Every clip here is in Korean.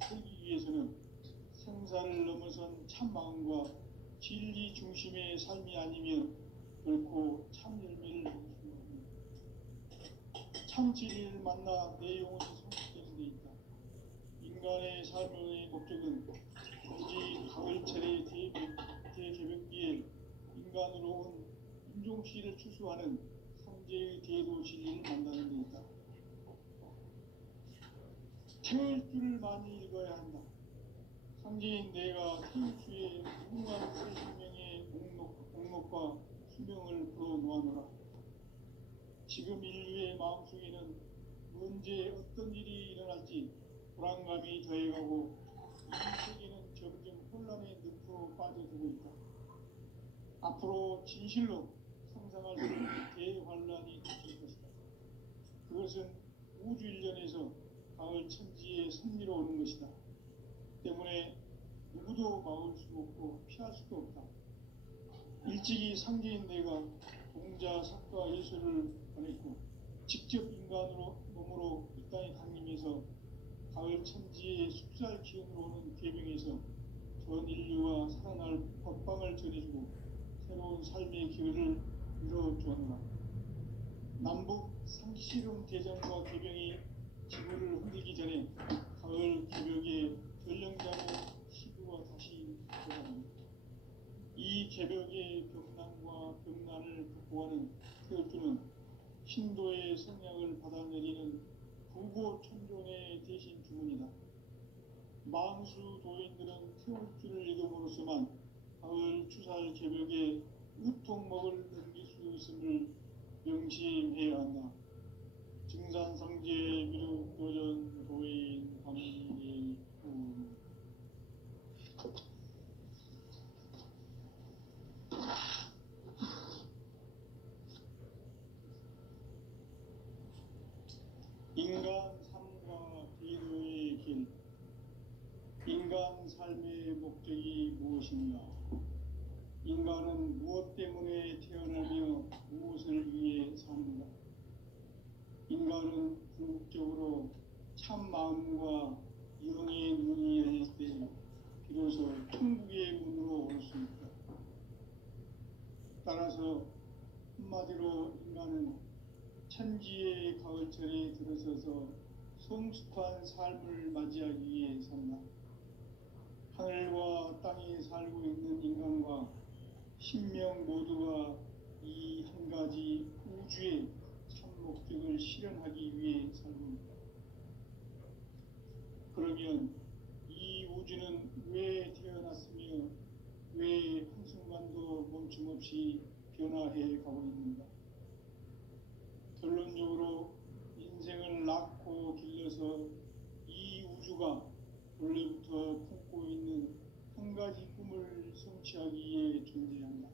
살기 위해서는 생사를 넘어선 참마음과 진리 중심의 삶이 아니면 결코 참 열매를 얻을 수 없습니다. 참 진리를 만나 내 영혼이 성숙되는 데 있다. 인간의 삶의 목적은 오직 가을철의 대개벽기에 인간으로 온 인종씨를 추수하는 삼재의 대도 진리를 만나는 데 있다. 태울 줄을 많이 읽어야 한다. 삼재인 내가 태울 주의 무궁한 새 생명의 목록과 수명을 풀어놓아노라. 지금 인류의 마음속에는 언제 어떤 일이 일어날지 불안감이 더해가고 이 세계는 점점 혼란의 늪으로 빠져들고 있다. 앞으로 진실로 상상할 수 없는 대환란이 닥칠 것이다. 그것은 우주 일련에서 가을 천지에 섭리로 오는 것이다. 때문에 누구도 막을 수 없고 피할 수도 없다. 일찍이 상제인 내가 공자, 석가, 예술을 보냈고 직접 인간으로 몸으로 이 땅에 강림해서 가을 천지의 숙살 기운으로 오는 계명에서 전 인류와 살아날 법방을 전해주고 새로운 삶의 기회를 이뤄주었노라. 남북 상시름 대전과 개병이 지구를 흔들기 전에 가을 개벽의 전령자로 시구가 다시 들어갑니다. 이 개벽의 병난과 병난을 극복하는 태울주는 신도의 성향을 받아내리는 부고천존의 대신 주문이다. 망수 도인들은 태울주를 읽음으로써만 가을 추살 개벽의 우통목을 넘길 수 있음을 명심해야 한다. 증산상제 미륵도전 도인 감리후. 인간 삶과 대도의 길. 인간 삶의 목적이 무엇인가? 인간은 무엇 때문에 태어나며 무엇을 위해 사는가? 인간은 궁극적으로 참 마음과 영의 눈이 열릴 때 비로소 천국의 문으로 올 수 있다. 따라서 한마디로 인간은 천지의 가을철에 들어서서 성숙한 삶을 맞이하기 위해 산다. 하늘과 땅에 살고 있는 인간과 신명 모두가 이 한 가지 우주의 참 목적을 실현하기 위해 살고 있다. 그러면 이 우주는 왜 태어났으며 왜 한순간도 멈춤없이 변화해 가고 있는가? 결론적으로 인생을 낳고 길러서 이 우주가 원래부터 품고 있는 한 가지 꿈을 성취하기 위해 존재한다.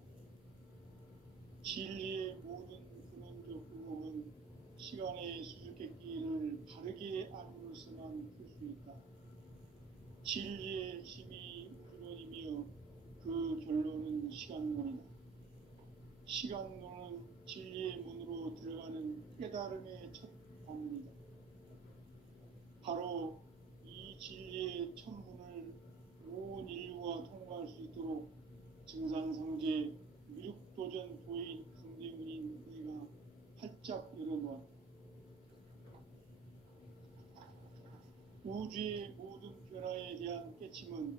진리의 모든 근원적 의목은 시간의 수수께끼를 바르게 알므로서만 풀 수 있다. 진리의 핵심이 우주론이며 그 결론은 시간론이다. 시간론은 진리의 문으로 들어가는 깨달음의 첫 관문이다. 바로 이 진리의 첫 문을 온 인류가 통과할 수 있도록 증산상제 미륵도전 도인 강대문인 내가 활짝 열어놓았다. 우주의 모든 변화에 대한 깨침은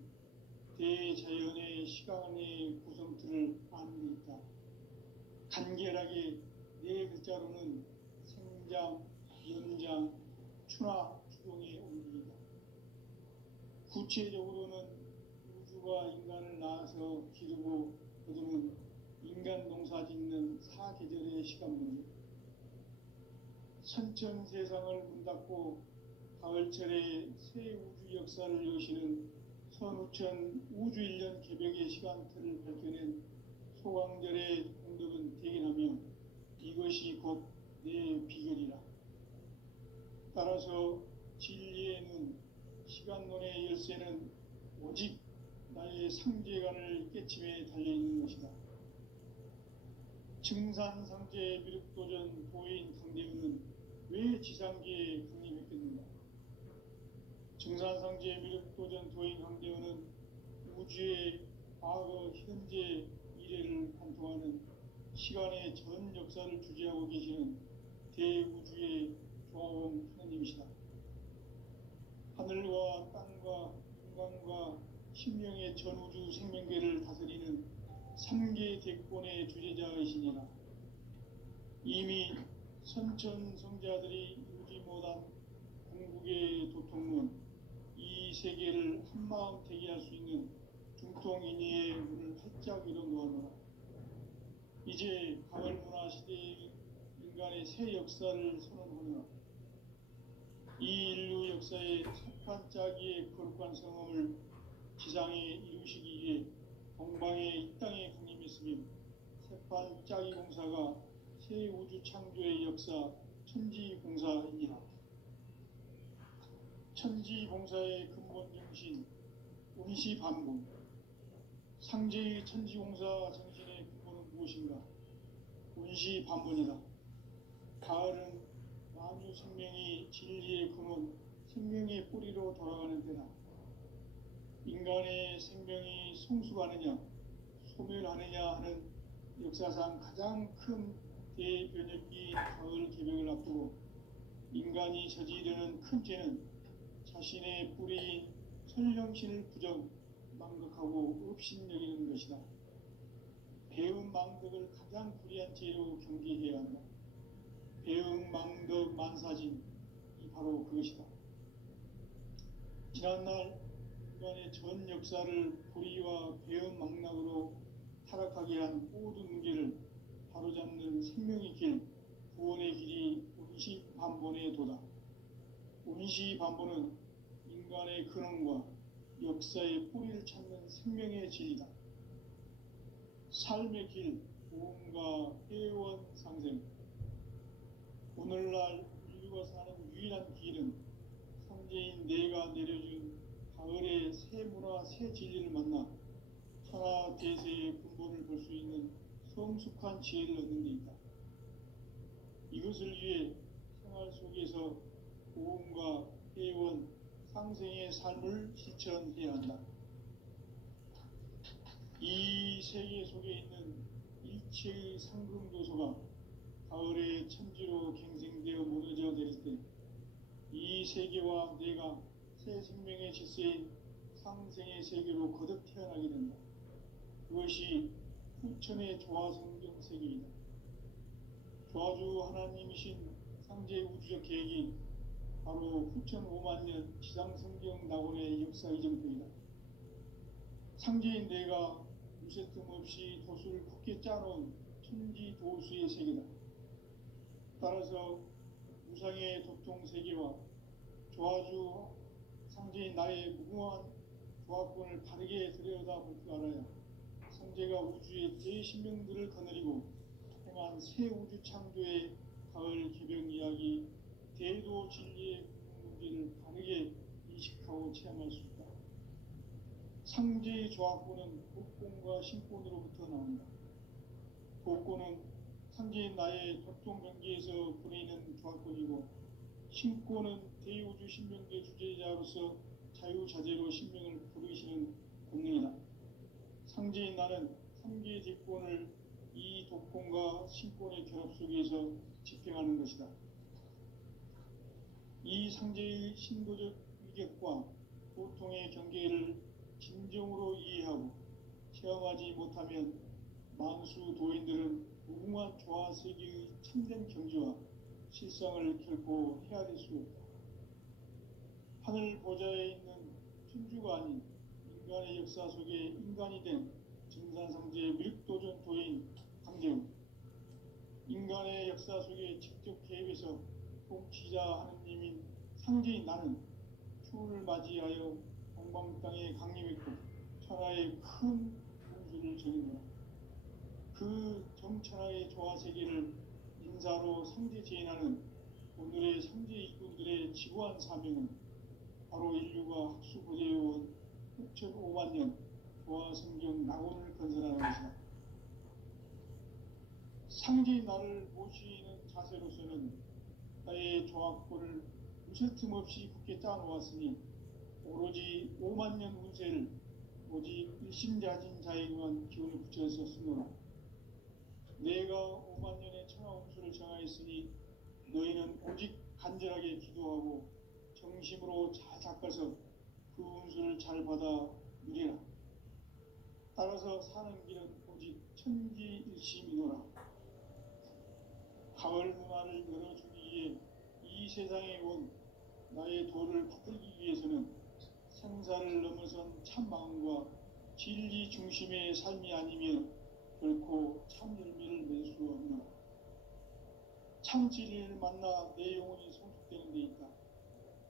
대자연의 시간의 구성틀을 아는 데 있다. 간결하게 네 글자로는 생장, 연장, 추나 추동의 원리이다. 구체적으로는 우주가 인간을 낳아서 기르고 거두는 인간 농사 짓는 사계절의 시간문이다. 선천 세상을 문 닫고 가을철에 새 우주 역사를 여시는 선우천 우주일년 개벽의 시간틀을 밝혀낸 소강절의 공덕은 대견하며 이것이 곧 내 비결이라. 따라서 진리의 눈, 시간론의 열쇠는 오직 나의 상제관을 깨침에 달려있는 것이다. 증산상제 미륵도전 도인 강대우는 왜 지상계에 강림했겠는가? 증산상제 미륵도전 도인 강대원은 우주의 과거, 현재, 미래를 관통하는 시간의 전 역사를 주재하고 계시는 대우주의 조화원 하나님이시다. 하늘과 땅과 인간과 신명의 전우주 생명계를 다스리는 삼계 대권의 주재자이시니라. 이미 선천성자들이 이루지 못한 궁극의 도통문, 이 세계를 한마음 되게 할 수 있는 중통인의의 문을 활짝 열어 놓았노라. 이제 가을 문화 시대의 인간의 새 역사를 선언하노라. 이 인류 역사의 석판짜기의 거룩한 성험을 지상에 이루시기 위해 동방의 이 땅에 강림했으며 세판짜기 공사가 새 우주 창조의 역사 천지공사이니라. 천지공사의 근본 정신 운시반본. 상제의 천지공사 정신의 근본은 무엇인가? 운시반본이다. 가을은 만유 생명이 진리의 근원, 생명의 뿌리로 돌아가는 때다. 인간의 생명이 성숙하느냐, 소멸하느냐 하는 역사상 가장 큰 대변혁기인 가을 개벽을 앞두고 인간이 저지르는 큰 죄는 자신의 뿌리인 설령신을 부정, 망각하고 업신여기는 것이다. 배음 망덕을 가장 불의한 죄로 경계해야 한다. 배음 망덕 만사진이 바로 그것이다. 지난날 인간의 전 역사를 불의와 배음 망락으로 타락하게 한 모든 문제를 바로잡는 생명의 길, 구원의 길이 운시반본의 도다. 운시반본은 인간의 근원과 역사의 뿌리를 찾는 생명의 진리다. 삶의 길, 보험과 회원 상생. 오늘날 인류가 사는 유일한 길은 상제인 내가 내려준 가을의 새 문화, 새 진리를 만나 천하 대세의 근본을 볼 수 있는 성숙한 지혜를 얻는 데 있다. 이것을 위해 생활 속에서 보험과 회원, 상생의 삶을 실천해야 한다. 이 세계 속에 있는 일체의 상금도소가 가을의 천지로 갱생되어 무너져 내릴 때 이 세계와 내가 새 생명의 질서인 상생의 세계로 거듭 태어나게 된다. 그것이 후천의 조화성경 세계이다. 조화주 하나님이신 상제 우주적 계획이 바로 후천 5만 년 지상성경 낙원의 역사 이정표이다. 상제인 내가 무쇠뜸 없이 도수를 굳게 짜놓은 천지 도수의 세계다. 따라서 무상의 도통 세계와 조화주 상제인 나의 무궁한 조화권을 바르게 들여다볼 줄 알아야 상제가 우주의 대신명들을 거느리고 행한 새 우주 창조의 가을 개벽 이야기, 대도 진리의 문제를 바르게 인식하고 체험할 수 있다. 상제의 조화권은 복권과 신권으로부터 나온다. 복권은 상제인 나의 도통 경계에서 보내는 조화권이고, 신권은 대우주 신명계 주제자로서 자유자재로 신명을 부르시는 권능이다. 상제인 나는 3개의 대권을 이 독권과 신권의 결합 속에서 집행하는 것이다. 이 상제의 신도적 위격과 보통의 경계를 진정으로 이해하고 체험하지 못하면 만수 도인들은 무궁한 조화세계의 참된 경지와 실상을 결코 헤아릴 수 없다. 하늘 보좌에 있는 천주가 아닌 인간의 역사 속에 인간이 된 증산상제 미륵도전 도인 강재훈. 인간의 역사 속에 직접 개입해서 통치자 하느님인 상제인 나는 추운을 맞이하여 동방 땅에 강림했고 천하의 큰 공수를 전했노라. 그 정천하의 조화세계를 인사로 상제 제인하는 오늘의 상제 일꾼들의 지구한 사명은 바로 인류가 학수고대해온 후천 5만 년 조화성경 낙원을 건설하는 것이다. 상제인 나를 모시는 자세로서는 나의 조화권을 무쇠 틈 없이 굳게 짜놓았으니 5만 년 운세를 오직 일심자진 자에게만 기운을 붙여서 쓰노라. 내가 5만 년의 천하 운수를 정하였으니 너희는 오직 간절하게 기도하고 정심으로 잘 닦아서 그 운수를 잘 받아 누리라. 따라서 사는 길은 오직 천지일심이노라. 가을 문화를 열어주기 위해 이 세상에 온 나의 도를 붙들기 위해서는 생사를 넘어선 참 마음과 진리 중심의 삶이 아니면 결코 참 열매를 낼 수 없노라. 참 진리를 만나 내 영혼이 성숙되는 데 있다.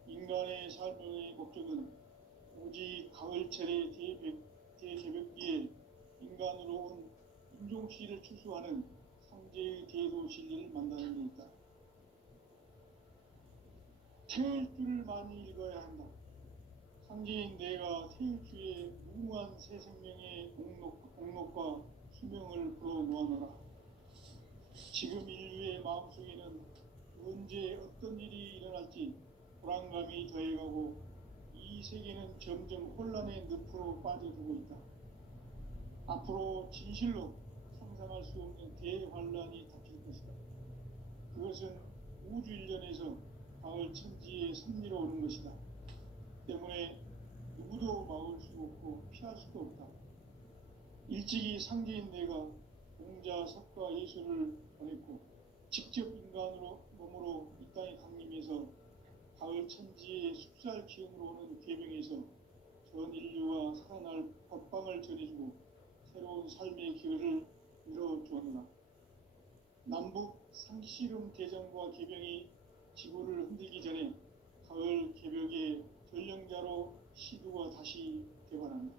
인간의 삶의 목적은 오직 가을철의 대개벽기에 인간으로 온 인종씨를 추수하는 상제의 대도 진리를 만나는 데 있다. 태일주를 많이 읽어야 한다. 상제인 내가 태일주의 무모한 새 생명의 공록과 수명을 불어놓아노라. 지금 인류의 마음속에는 언제 어떤 일이 일어날지 불안감이 더해가고 이 세계는 점점 혼란의 늪으로 빠져들고 있다. 앞으로 진실로 상상할 수 없는 대환란이 닥칠 것이다. 그것은 우주 일련에서 가을 천지의 섭리로 오는 것이다. 때문에 누구도 막을 수 없고 피할 수도 없다. 일찍이 상제인 내가 공자, 석가, 예수를 보냈고 직접 인간으로 몸으로 이 땅에 강림해서 가을 천지의 숲살 기운으로 오는 계명에서 전 인류와 살아날 법방을 전해주고 새로운 삶의 기회를 열어주었노라. 남북 상씨름 대전과 개병이 지구를 흔들기 전에 가을 개벽의 전령자로 시두가 다시 되관한다.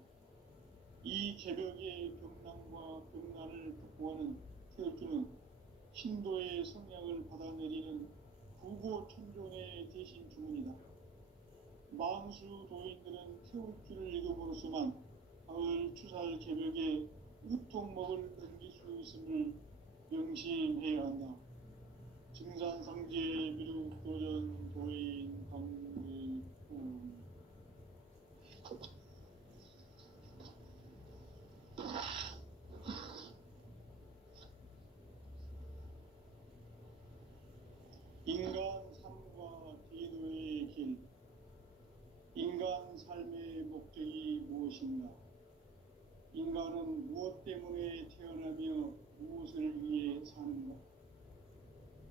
이 개벽의 병난과 병난을 극복하는 태울주는 신도의 성량을 받아내리는 구고천존의 대신 주문이다. 만수 도인들은 태울주를 읽음으로써만 가을 추살 개벽에 우통목을 넘길 수 있음을 명심해야 한다. 증산상제 미륵도전 도인 강의품. 인간 삶과 대도의 길. 인간 삶의 목적이 무엇인가? 인간은 무엇 때문에 태어나며 무엇을 위해 사는가?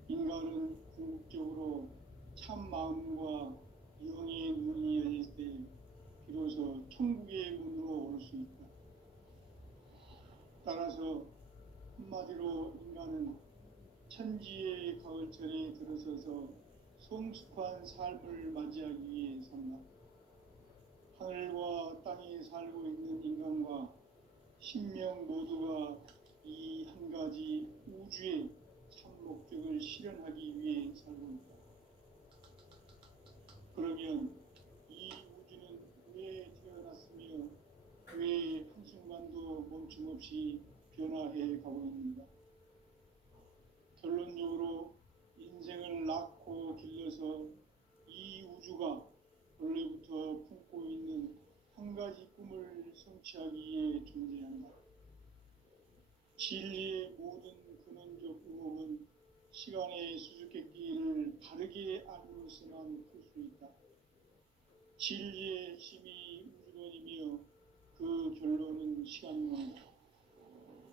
인간은 궁극적으로 참 마음과 영의 눈이 열릴 때 비로소 천국의 문으로 올 수 있다. 따라서 한마디로 인간은 천지의 가을철에 들어서서 성숙한 삶을 맞이하기 위해 산다. 하늘과 땅에 살고 있는 인간과 신명 모두가 이 한 가지 우주의 참 목적을 실현하기 위해 살고 있다. 그러면 이 우주는 왜 태어났으며 왜 한순간도 멈춤없이 변화해 가고 있는가? 결론적으로 인생을 낳고 길러서 이 우주가 원래부터 품고 있는 한 가지 꿈을 성취하기 위해 존재한다. 진리의 모든 근원적 의목은 시간의 수수께끼를 바르게 알므로서만 풀 수 있다. 진리의 핵심이 우주론이며 그 결론은 시간론이다.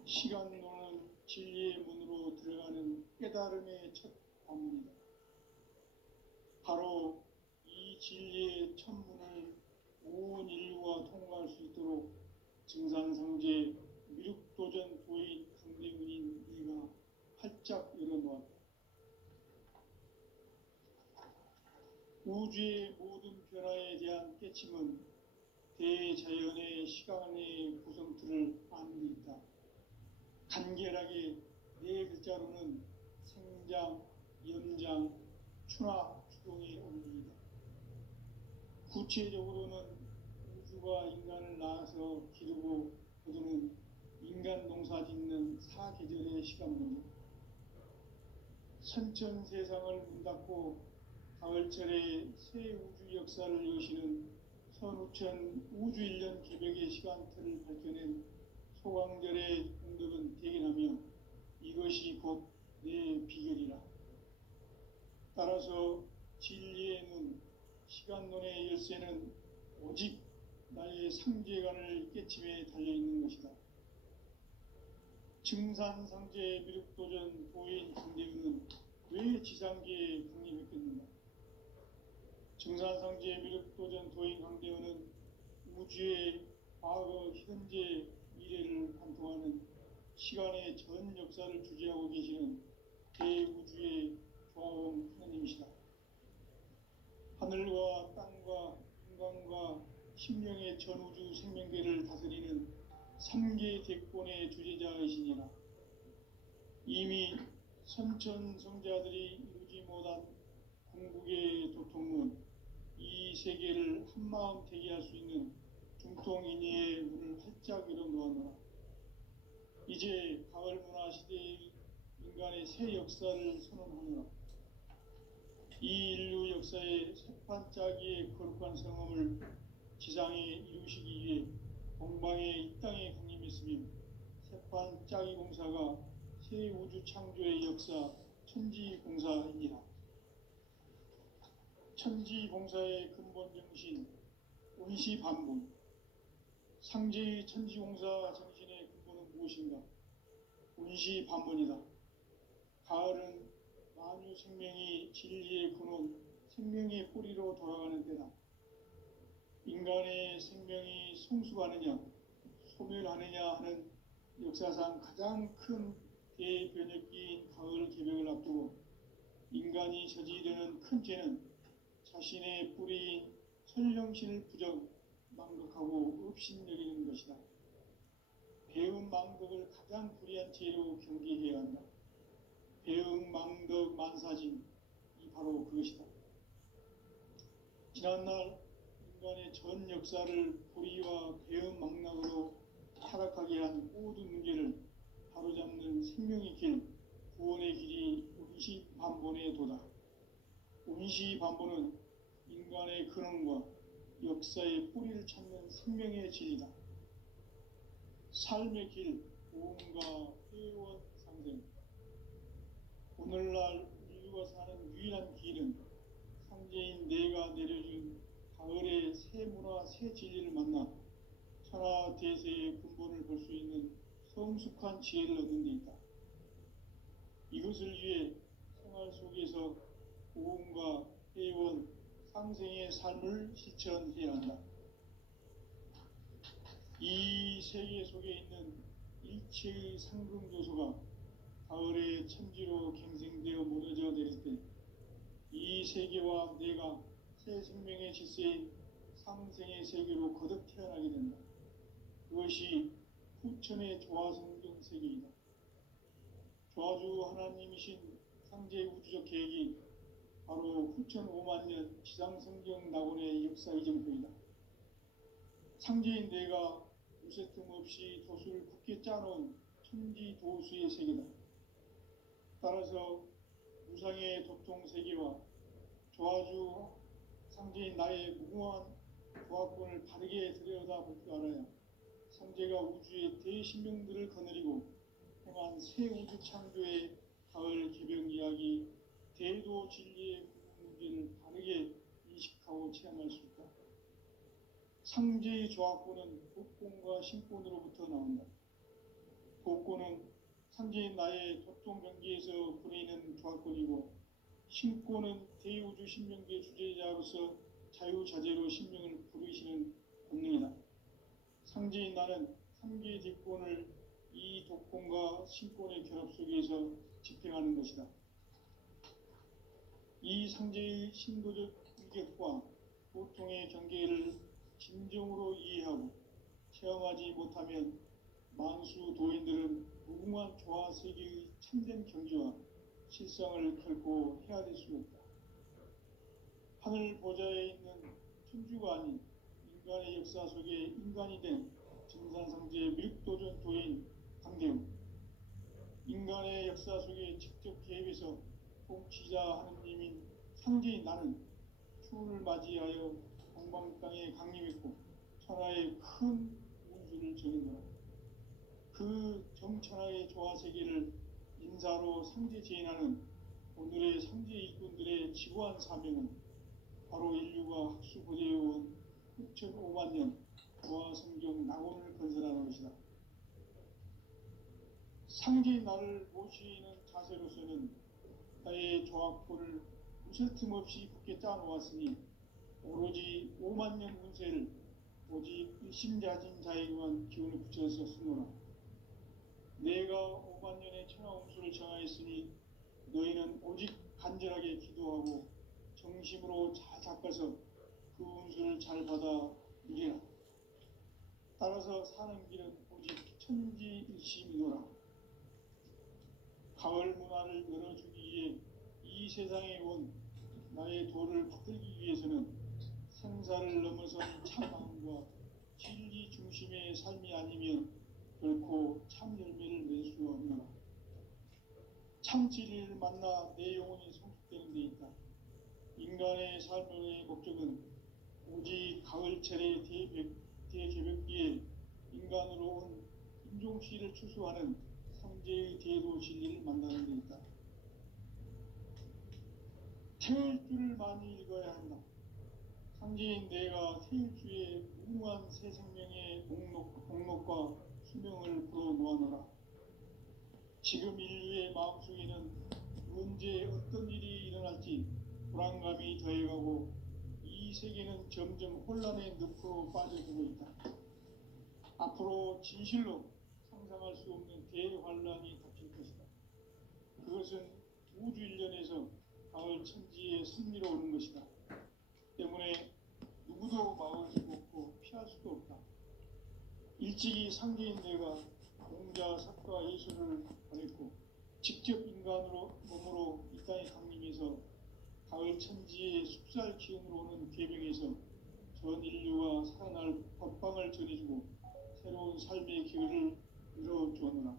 시간론은 진리의 문으로 들어가는 깨달음의 첫 관문이다. 바로 이 진리의 천문을 온 인류가 통과할 수 있도록 증산상제 미륵도전 도인 강대문인 네가 활짝 열어놓았다. 우주의 모든 변화에 대한 깨침은 대자연의 시간의 구성틀을 아는 데 있다. 간결하게 네 글자로는 생장, 연장, 추나 추동의 원리이다. 구체적으로는 우주가 인간을 낳아서 기르고 거두는 인간 농사 짓는 사계절의 시간문이다. 선천 세상을 문 닫고 가을철에 새 우주 역사를 여시는 선우 거룩천 우주일년 기백의 시간틀을 밝혀낸 소강절의 공덕은 대견하며 이것이 곧 내 비결이라. 따라서 진리의 눈, 시간론의 열쇠는 오직 나의 상제관을 깨침에 달려있는 것이다. 증산상제 미륵도전 도인 강대우는 왜 지상계에 강림했겠는가? 증산상제 미륵도전 도인 강대우는 우주의 과거, 현재, 미래를 관통하는 시간의 전 역사를 주재하고 계시는 대우주의 조화원 하나님이시다. 하늘과 땅과 인간과 심령의 전우주 생명계를 다스리는 3계 대권의 주재자이시니라. 이미 선천성자들이 이루지 못한 궁극의 도통문, 이 세계를 한마음 되게 할 수 있는 중통인의의 문을 활짝 열어놓았노라. 이제 가을 문화 시대의 인간의 새 역사를 선언하노라. 이 인류 역사의 새판짜기의 거룩한 성험을 지상에 이루시기 위해 동방의 이 땅에 강림했으며 새판짜기 공사가 새 우주 창조의 역사 천지공사이니라. 천지공사의 근본 정신 운시반분, 상제의 천지공사 정신의 근본은 무엇인가? 운시반분이다. 가을은 만유 생명이 진리의 근원, 생명의 뿌리로 돌아가는 때다. 인간의 생명이 성숙하느냐, 소멸하느냐 하는 역사상 가장 큰 대변혁기인 가을 개벽을 앞두고 인간이 저지르는 큰 죄는 자신의 뿌리인 천령신을 부정, 망덕하고 업신여기는 것이다. 배음 망덕을 가장 불의한 죄로 경계해야 한다. 배음 망덕 만사진, 이 바로 그것이다. 지난날 인간의 전 역사를 불의와 배음 망락으로 타락하게 한 모든 문제를 바로잡는 생명의 길, 구원의 길이 운시반본의 도다. 운시반본은 인간의 근원과 역사의 뿌리를 찾는 생명의 진리다. 삶의 길, 보험과 회원 상생. 오늘날 인류가 사는 유일한 길은 상제인 내가 내려준 가을의 새 문화, 새 진리를 만나 천하 대세의 근본을 볼 수 있는 성숙한 지혜를 얻는 데 있다. 이것을 위해 생활 속에서 보험과 회원, 상생의 삶을 실천해야 한다. 이 세계 속에 있는 일체의 상승조소가 가을의 천지로 갱생되어 무너져 내릴 때 이 세계와 내가 새 생명의 질서인 상생의 세계로 거듭 태어나게 된다. 그것이 후천의 조화성경 세계이다. 조화주 하나님이신 상제의 우주적 계획이 바로 후천 5만년 지상성경 낙원의 역사 이정표이다. 상제인 내가 무쇠틈 없이 도수를 굳게 짜놓은 천지도수의 세계다. 따라서 무상의 도통 세계와 조화주 상제인 나의 무궁한 조화권을 바르게 들여다볼 줄 알아야 상제가 우주의 대신명들을 거느리고 행한 새 우주 창조의 가을 개벽 이야기, 대도 진리의 문제를 바르게 인식하고 체험할 수 있다. 상제의 조화권은 복권과 신권으로부터 나온다. 복권은 상제인 나의 도통 경계에서 부리는 조화권이고, 신권은 대우주 신명계 주제자로서 자유자재로 신명을 부르시는 본능이다. 상제인 나는 3개 뒷권을 이 독권과 신권의 결합 속에서 집행하는 것이다. 이 상제의 신도적 위격과 보통의 경계를 진정으로 이해하고 체험하지 못하면 만수 도인들은 무궁한 조화 세계의 참된 경지와 실상을 결코 헤아릴 수 없다. 하늘 보좌에 있는 천주가 아닌 인간의 역사 속에 인간이 된 증산상제 밀도전 도인 강대우. 인간의 역사 속에 직접 개입해서 통치자 하느님인 상제인 나는 추운을 맞이하여 동방 땅에 강림했고 천하의 큰 운수를 정했노라. 그 정천하의 조화세계를 인사로 상제재현하는 오늘의 상제 일꾼들의 지구한 사명은 바로 인류가 학수고대해온 6,500만 년 조화성경 낙원을 건설하는 것이다. 상제의 나를 모시는 자세로서는 나의 조학포를 무쇠 틈 없이 굳게 짜놓았으니 오로지 5만 년 운세를 오직 일심자진 자에게만 기운을 붙여서 쓰노라. 내가 5만 년의 천하 운수를 정하였으니 너희는 오직 간절하게 기도하고 정심으로 잘 닦아서 그 운수를 잘 받아 누리라. 따라서 사는 길은 오직 천지일심이노라. 가을 문화를 열어주기 위해 이 세상에 온 나의 도를 붙들기 위해서는 생사를 넘어선 참마음과 진리 중심의 삶이 아니면 결코 참 열매를 낼 수 없노라. 참 진리를 만나 내 영혼이 성숙되는 데 있다. 인간의 삶의 목적은 오직 가을철의 대개벽기에 인간으로 온 인종씨를 추수하는 상제의 대도 진리를 만나는 데 있다. 태일주를 많이 읽어야 한다. 상제인 내가 태일주의 무궁한 새 생명의 목록과 수명을 불어놓아노라. 지금 인류의 마음속에는 언제 어떤 일이 일어날지 불안감이 더해가고 이 세계는 점점 혼란의 늪으로 빠져들고 있다. 앞으로 진실로 상상할 수 없는 대환란이 닥칠 것이다. 그것은 우주 일련에서 가을 천지에 승리로 오는 것이다. 때문에 누구도 막을 수 없고 피할 수도 없다. 일찍이 상제인 내가 공자, 석가, 예술을 보냈고 직접 인간으로 몸으로 이 땅에 강림해서 가을 천지의 숲살 기운으로 오는 계명에서 전 인류가 살아날 법방을 전해주고 새로운 삶의 기회를 이뤄주었노라.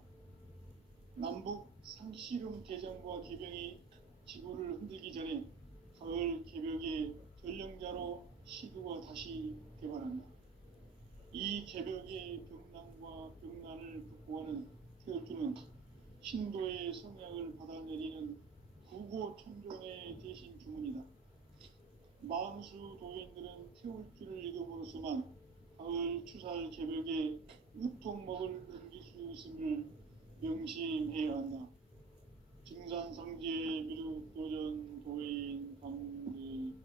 남북 상씨름 대전과 개병이 지구를 흔들기 전에 가을 개벽의 전령자로 시두가 다시 개발한다. 이 개벽의 병난과 병난을 극복하는 태울주는 신도의 성약을 받아내리는 구고천종의 대신 주문이다. 만수 도인들은 태울주를 읽음으로써만 가을 추살 개벽에 으통먹을 넘길 수 있음을 명심해야 한다. 증산상제 미륵도전 도인 강대훈.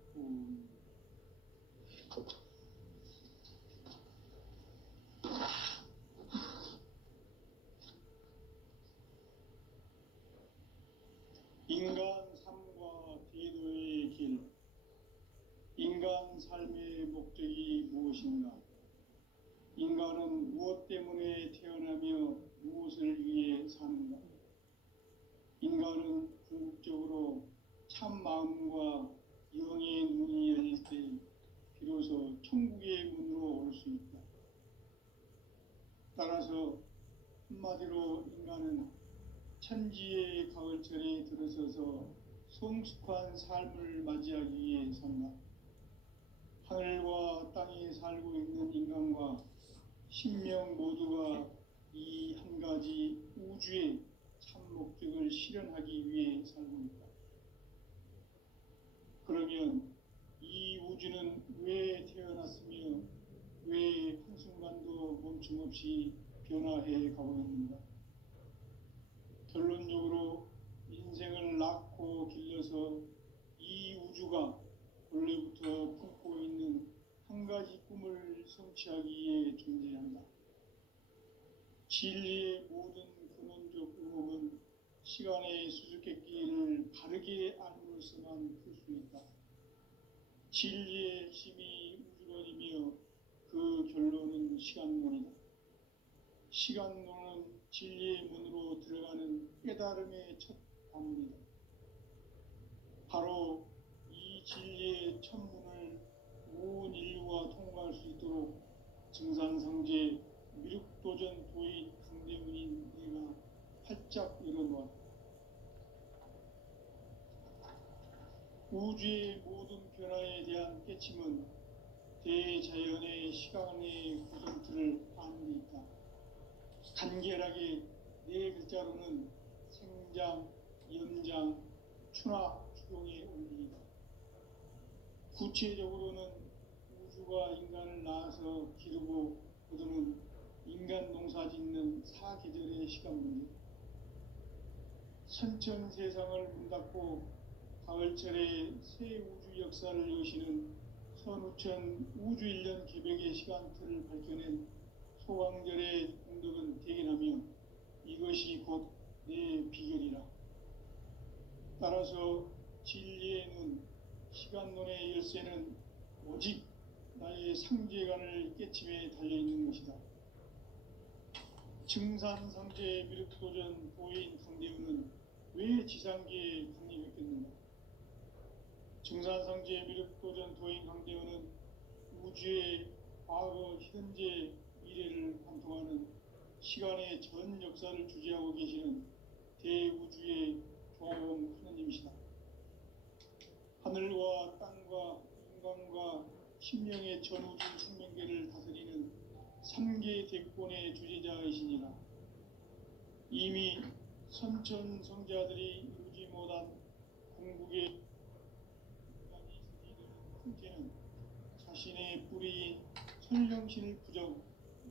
인간 삶과 대도의 길. 인간 삶의 목적이 무엇인가? 인간은 무엇 때문에 태어나며 무엇을 위해 사는가? 인간은 궁극적으로 참 마음과 영의 문이 열릴 때 비로소 천국의 문으로 올 수 있다. 따라서 한마디로 인간은 천지의 가을철에 들어서서 성숙한 삶을 맞이하기 위해 산다. 하늘과 땅에 살고 있는 인간과 신명 모두가 이 한 가지 우주의 참 목적을 실현하기 위해 살고 있다. 그러면 이 우주는 왜 태어났으며 왜 한순간도 멈춤없이 변화해 가고 있는가? 결론적으로 인생을 낳고 길러서 이 우주가 원래부터 품고 있는 한 가지 꿈을 성취하기 위해 존재한다. 진리의 모든 근원적 의혹은 시간의 수수께끼를 바르게 알므로서만 풀 수 있다. 진리의 핵심이 우주론이며 그 결론은 시간론이다. 시간론은 진리의 문으로 들어가는 깨달음의 첫 관문이다. 바로 이 진리의 첫 문을 온 인류가 통과할 수 있도록 증산상제 미륵도전 도인 강대문인 내가 활짝 열어놓았다. 우주의 모든 변화에 대한 깨침은 대자연의 시간의 구성틀을 아는 데 있다. 간결하게 네 글자로는 생장, 연장, 추나 추동의 원리이다. 구체적으로는 우주가 인간을 낳아서 기르고 거두는 인간 농사 짓는 사계절의 시간 문제, 선천 세상을 문 닫고 가을철에 새 우주 역사를 여시는 선우천 우주일년 개벽의 시간틀을 밝혀낸 소강절의 공덕은 대견하며 이것이 곧 내 비결이라. 따라서 진리의 눈, 시간론의 열쇠는 오직 나의 상제관을 깨침에 달려있는 것이다. 증산상제 미륵도전 도인 강대우는 왜 지상계에 강림했겠는가? 증산상제 미륵도전 도인 강대우는 우주의 과거, 현재, 미래를 관통하는 시간의 전 역사를 주재하고 계시는 대우주의 조화범 하느님이시다. 하늘과 땅과 인간과 신명의 전우주 생명계를 다스리는 3계 대권의 주제자이시니라. 이미 선천성자들이 이루지 못한 궁극의 인간이 생기는 형태는 자신의 뿌리인 설령신을 부정,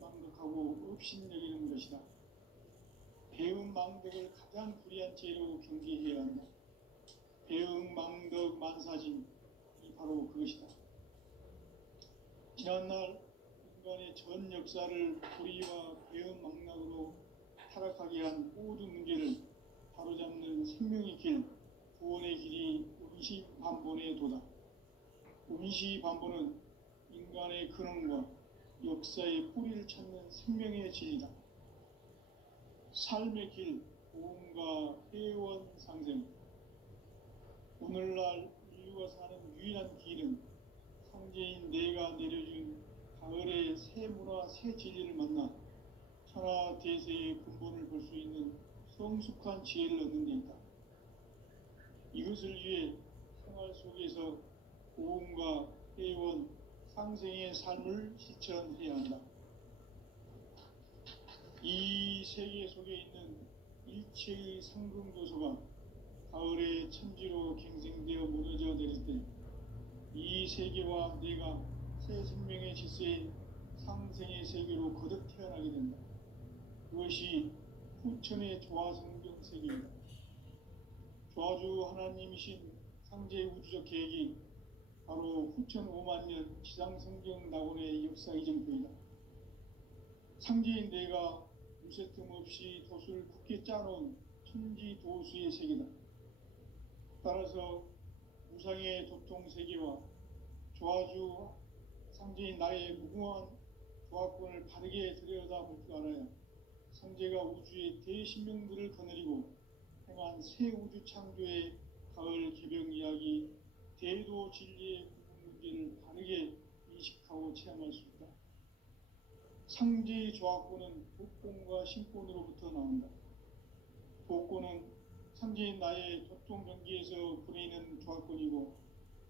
망덕하고 업신여기는 것이다. 배음 망덕을 가장 불의한 죄로 경계해야 한다. 배음 망덕 만사짐이 바로 그것이다. 지난날 인간의 전 역사를 불의와 배음 망락으로 타락하게 한 모든 문제를 바로잡는 생명의 길, 구원의 길이 운시반본의 도다. 운시반본은 인간의 근원과 역사의 뿌리를 찾는 생명의 진리다. 삶의 길, 보험과 회원 상생. 오늘날 인류가 사는 유일한 길은 상제인 내가 내려준 가을의 새 문화, 새 진리를 만나 천하 대세의 근본을 볼 수 있는 성숙한 지혜를 얻는 데 있다. 이것을 위해 생활 속에서 보험과 회원, 상생의 삶을 실천해야 한다. 이 세계 속에 있는 일체의 상금조소가 가을의 천지로 갱생되어 무너져 내릴 때 이 세계와 내가 새 생명의 질서인 상생의 세계로 거듭 태어나게 된다. 그것이 후천의 조화성경 세계이다. 조화주 하나님이신 상제의 우주적 계획이 바로 후천 5만년 지상성경 낙원의 역사 이정표이다. 상제인 내가 무쇠 틈 없이 돛을 굳게 짜놓은 천지 도수의 세계다. 따라서 무상의 도통 세계와 조화주 상제인 나의 무궁한 조화권을 바르게 들여다볼 줄 알아야 상제가 우주의 대신명들을 거느리고 행한 새 우주 창조의 가을 개벽 이야기, 대도 진리의 구분 문제를 바르게 인식하고 체험할 수 있다. 상제의 조화권은 독권과 신권으로부터 나온다. 독권은 상제인 나의 도통 경계에서 부리는 조화권이고,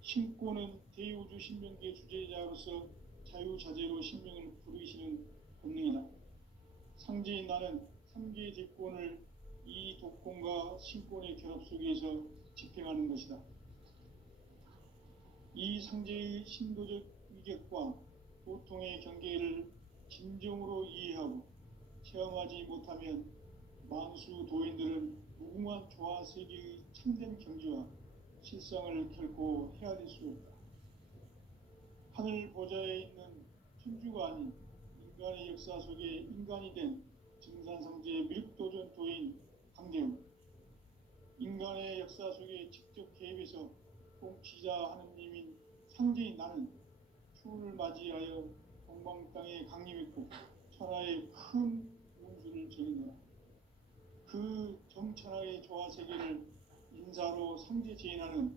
신권은 대우주 신명계 주제자로서 자유자재로 신명을 부르시는 본능이다. 상제인 나는 3개의 대권을 이 독권과 신권의 결합 속에서 집행하는 것이다. 이 상제의 신도적 위격과 도통의 경계를 진정으로 이해하고 체험하지 못하면 만수 도인들은 무궁한 조화세계의 참된 경지와 실상을 결코 헤아릴 수 없다. 하늘 보좌에 있는 천주가 아닌 인간의 역사 속에 인간이 된 증산상제 미륵도전 도인 강대우, 인간의 역사 속에 직접 개입해서 통치자 하느님인 상제인 나는 추운을 맞이하여 동방 땅에 강림했고 천하의 큰 운수를 적인노라. 그 정천하의 조화세계를 인사로 상제재인하는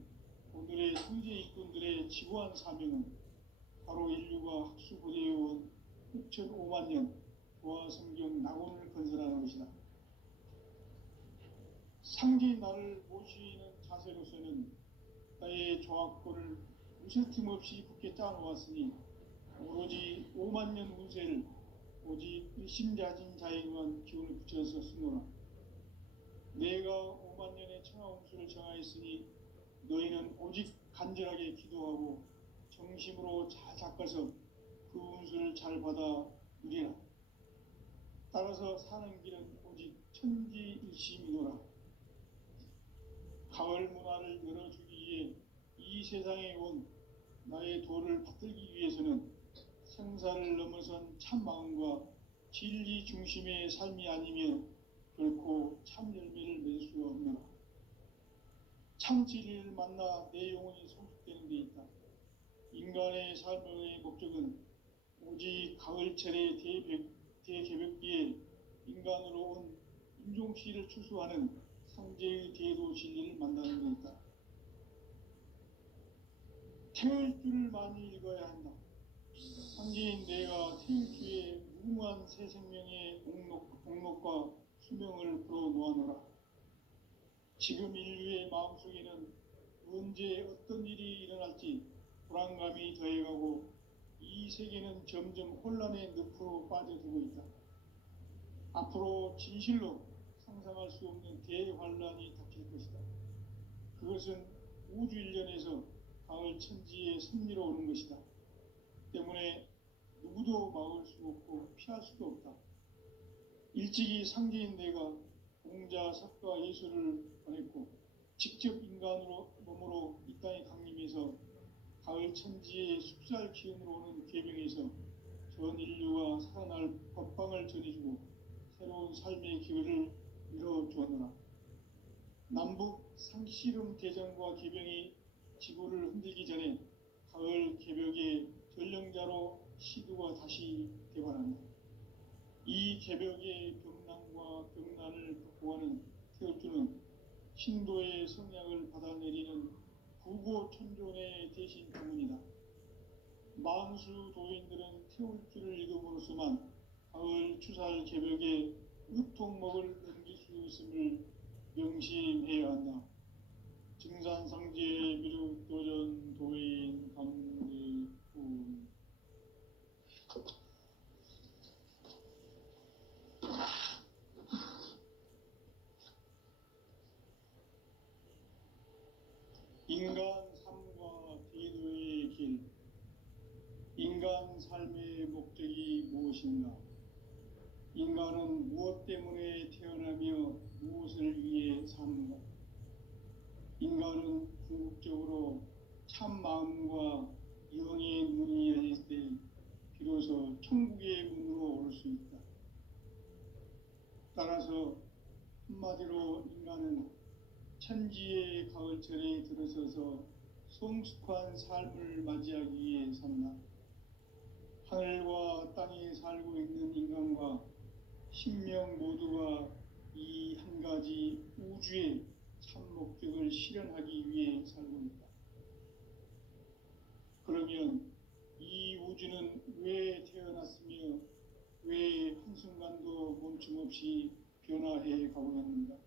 오늘의 상제 일꾼들의 지구한 사명은 바로 인류가 학수고대해온 후천 5만년 조화성경 낙원을 건설하는 것이다. 상제인 나를 모시는 자세로서는 나의 조화권을 무쇠 틈 없이 굳게 짜놓았으니 오로지 5만 년 운세를 오직 일심자진 자에게만 기운을 붙여서 쓰노라. 내가 5만 년의 천하운수를 정하였으니 너희는 오직 간절하게 기도하고 정심으로 잘 닦아서 그 운수를 잘 받아 누리라. 따라서 사는 길은 오직 천지일심이노라. 가을 문화를 열어주기 위해 이 세상에 온 나의 도를 받들기 위해서는 생사를 넘어선 참 마음과 진리 중심의 삶이 아니면 결코 참 열매를 맺을 수 없노라. 참 진리를 만나 내 영혼이 성숙되는 데 있다. 인간의 삶의 목적은 오직 가을철의 대개벽기에 인간으로 온 인종씨를 추수하는 상제의 대도 진리를 만나는 데 있다. 태울 줄을 많이 읽어야 한다. 상제인 내가 태울주의 무궁한 새 생명의 목록과 수명을 풀어놓아노라. 지금 인류의 마음속에는 언제 어떤 일이 일어날지 불안감이 더해가고 이 세계는 점점 혼란의 늪으로 빠져들고 있다. 앞으로 진실로 상상할 수 없는 대환란이 닥칠 것이다. 그것은 우주 일련에서 가을 천지의 섭리로 오는 것이다. 때문에 누구도 막을 수 없고 피할 수도 없다. 일찍이 상제인 내가 공자, 석가, 예수를 보냈고 직접 인간으로 몸으로 이 땅에 강림해서 가을 천지의 숲살 기운으로 오는 계병에서 전 인류가 살아날 법방을 전해주고 새로운 삶의 기회를 이뤄주었노라. 남북 상씨름 대전과 계병이 지구를 흔들기 전에 가을 개벽의 전령자로 시두가 다시 개발한다. 이 개벽의 병난과 병난을 극복하는 태울주는 신도의 성약을 받아내리는 구고천존의 대신 가문이다. 만수 도인들은 태울주를 읽음으로써만 가을 추살 개벽의 의통목을 넘길 수 있음을 명심해야 한다. 증산상제 미륵도전 도인 강대군. 인간 삶과 대도의 길. 인간 삶의 목적이 무엇인가? 인간은 무엇 때문에 태어나며 무엇을 위해 사는가? 인간은 궁극적으로 참 마음과 영의 문이 열릴 때 비로소 천국의 문으로 올 수 있다. 따라서 한마디로 인간은 천지의 가을철에 들어서서 성숙한 삶을 맞이하기 위해 산다. 하늘과 땅에 살고 있는 인간과 신명 모두가 이 한 가지 우주의 참 목적을 실현하기 위해 살고 있다. 그러면 이 우주는 왜 태어났으며 왜 한순간도 멈춤없이 변화해 가고 있는가?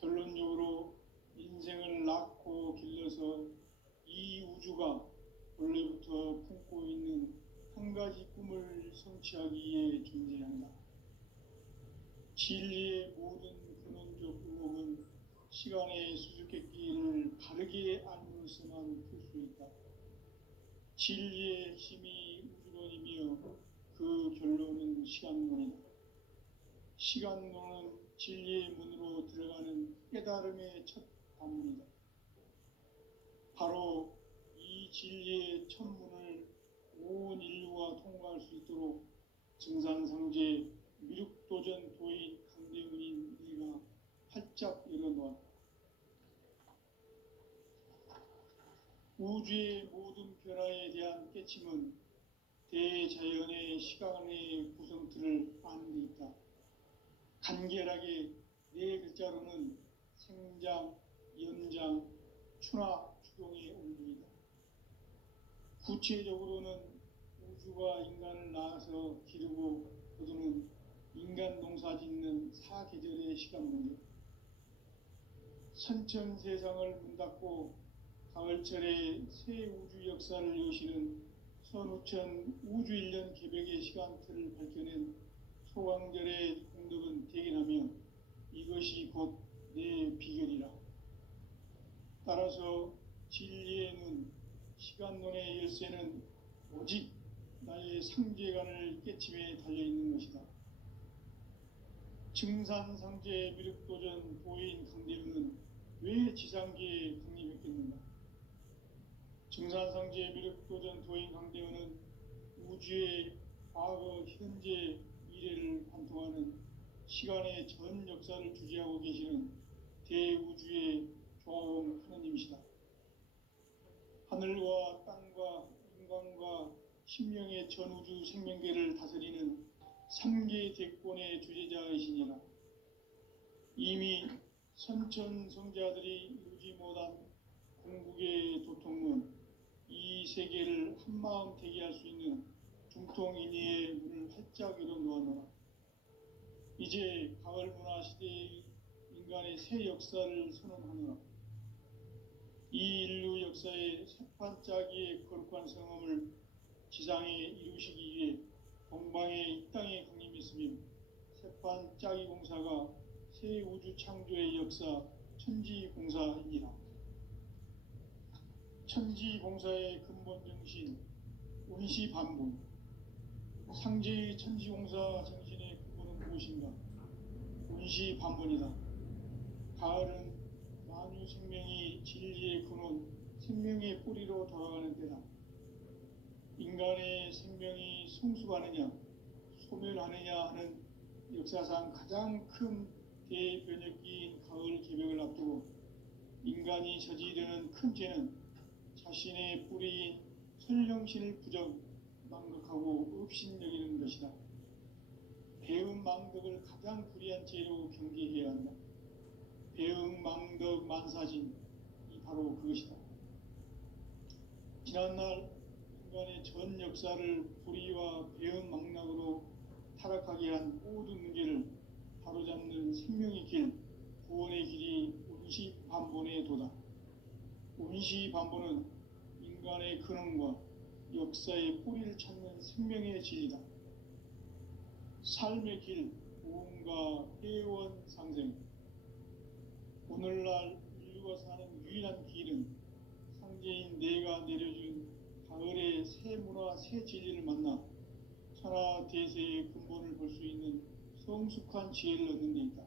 결론적으로 인생을 낳고 길러서 이 우주가 원래부터 품고 있는 한 가지 꿈을 성취하기 위해 존재한다. 진리의 모든 근원적 의목은 시간의 수수께끼를 바르게 알므로서만 풀 수 있다. 진리의 핵심이 우주론이며 그 결론은 시간론이다. 시간론은 진리의 문으로 들어가는 깨달음의 첫 관문이다. 바로 이 진리의 첫 문을 온 인류가 통과할 수 있도록 증산상제 미륵도전 도인 강대훈인 네가 활짝 열어놓았다. 우주의 모든 변화에 대한 깨침은 대자연의 시간의 구성틀을 아는 데 있다. 간결하게 네 글자로는 생장, 연장, 추나 추동의 온리이다. 구체적으로는 우주가 인간을 낳아서 기르고 거두는 인간 농사 짓는 사계절의 시간 문제. 선천 세상을 문 닫고 가을철에 새 우주 역사를 여시는 선우천 우주일년 개벽의 시간틀을 밝혀낸 소강절의 공덕은 대견하며 이것이 곧 내 비결이라. 따라서 진리의 눈, 시간론의 열쇠는 오직 나의 상제관을 깨침에 달려있는 것이다. 증산상제 미륵도전 도인 강대우는 왜 지상계에 강림했겠는가? 증산상제 미륵도전 도인 강대우는 우주의 과거, 현재, 미래를 관통하는 시간의 전 역사를 주재하고 계시는 대우주의 조화원 하느님이시다. 하늘과 땅과 인간과 신명의 전우주 생명계를 다스리는 삼계 대권의 주재자이시니라. 이미 선천성자들이 이루지 못한 궁극의 도통문, 이 세계를 한마음 되게 할 수 있는 중통인의의 문을 활짝 열어 놓았노라. 이제 가을 문화 시대의 인간의 새 역사를 선언하노라. 이 인류 역사의 새판짜기의 거룩한 성함을 지상에 이루시기 위해 동방의 이 땅에 강림했으며 새판짜기 공사가 새 우주 창조의 역사 천지공사이니라. 천지공사의 근본 정신 운시반분. 상제의 천지공사 정신의 근본은 무엇인가? 운시반분이다. 가을은 만유 생명이 진리의 근원, 생명의 뿌리로 돌아가는 때다. 인간의 생명이 성숙하느냐, 소멸하느냐 하는 역사상 가장 큰 대변혁기인 가을 개벽을 앞두고 인간이 저지르는 큰 죄는 자신의 뿌리인 설령신을 부정, 망각하고 업신여기는 것이다. 배음 망덕을 가장 불의한 죄로 경계해야 한다. 배음 망덕 만사진이 바로 그것이다. 지난날 인간의 전 역사를 불의와 배음 망락으로 타락하게 한 모든 문제를 바로잡는 생명의 길, 구원의 길이 운시반본의 도다. 운시반본은 인간의 근원과 역사의 뿌리를 찾는 생명의 진리다. 삶의 길, 보험과 회원 상생. 오늘날 인류가 사는 유일한 길은 상제인 내가 내려준 가을의 새 문화, 새 진리를 만나 천하 대세의 근본을 볼 수 있는 성숙한 지혜를 얻는 데 있다.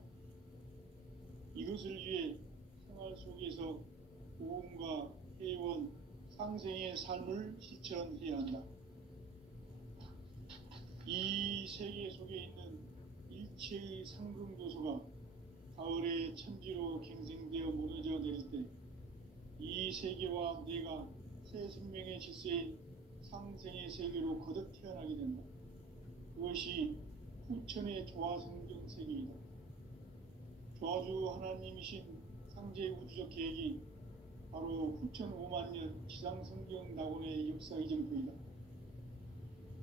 이것을 위해 생활 속에서 보험과 회원, 상생의 삶을 실천해야 한다. 이 세계 속에 있는 일체의 상승도소가 가을의 천지로 갱생되어 무너져 내릴 때 이 세계와 내가 새 생명의 질서인 상생의 세계로 거듭 태어나게 된다. 그것이 후천의 조화성경 세계이다. 조화주 하나님이신 상제 우주적 계획이 바로 후천 5만 년 지상성경 낙원의 역사 이정표이다.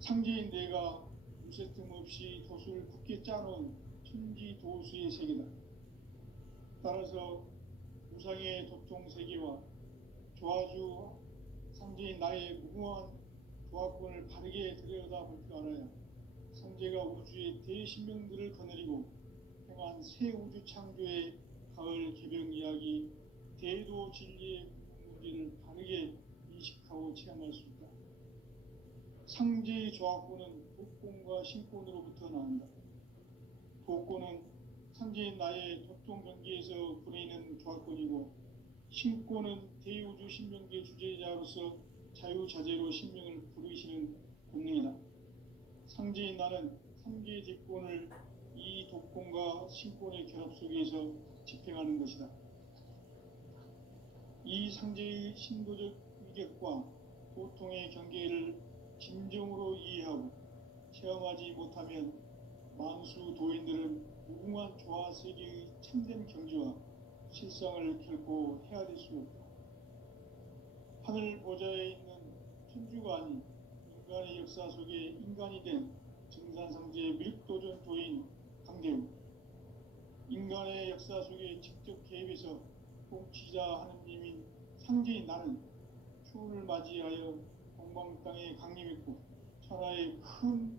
상제인 내가 무쇠 틈 없이 도수를 굳게 짜놓은 천지 도수의 세계다. 따라서 우상의 도통 세계와 조화주 상제인 나의 무궁한 조화권을 바르게 들여다볼 줄 알아야 상제가 우주의 대신명들을 거느리고 행한 새 우주 창조의 가을 개벽 이야기, 대도 진리의 문제를 바르게 인식하고 체험할 수 있다. 상제의 조화권은 독권과 신권으로부터 나온다. 독권은 상제인 나의 도통 경계에서 부리는 조화권이고, 신권은 대우주 신명계 주제자로서 자유자재로 신명을 부르시는 본능이다. 상제인 나는 3개의 대권을 이 독권과 신권의 결합 속에서 집행하는 것이다. 이 상제의 신도적 위격과 고통의 경계를 진정으로 이해하고 체험하지 못하면 만수 도인들은 무궁한 조화 세계의 참된 경지와 실상을 결코 헤아릴 수 없다. 하늘 보좌에 있는 천주가 아닌 인간의 역사 속에 인간이 된 증산상제 미륵도전 도인 강대우. 인간의 역사 속에 직접 개입해서 통치자 하느님인 상제인 나는 추운을 맞이하여 동방 땅에 강림했고 천하의 큰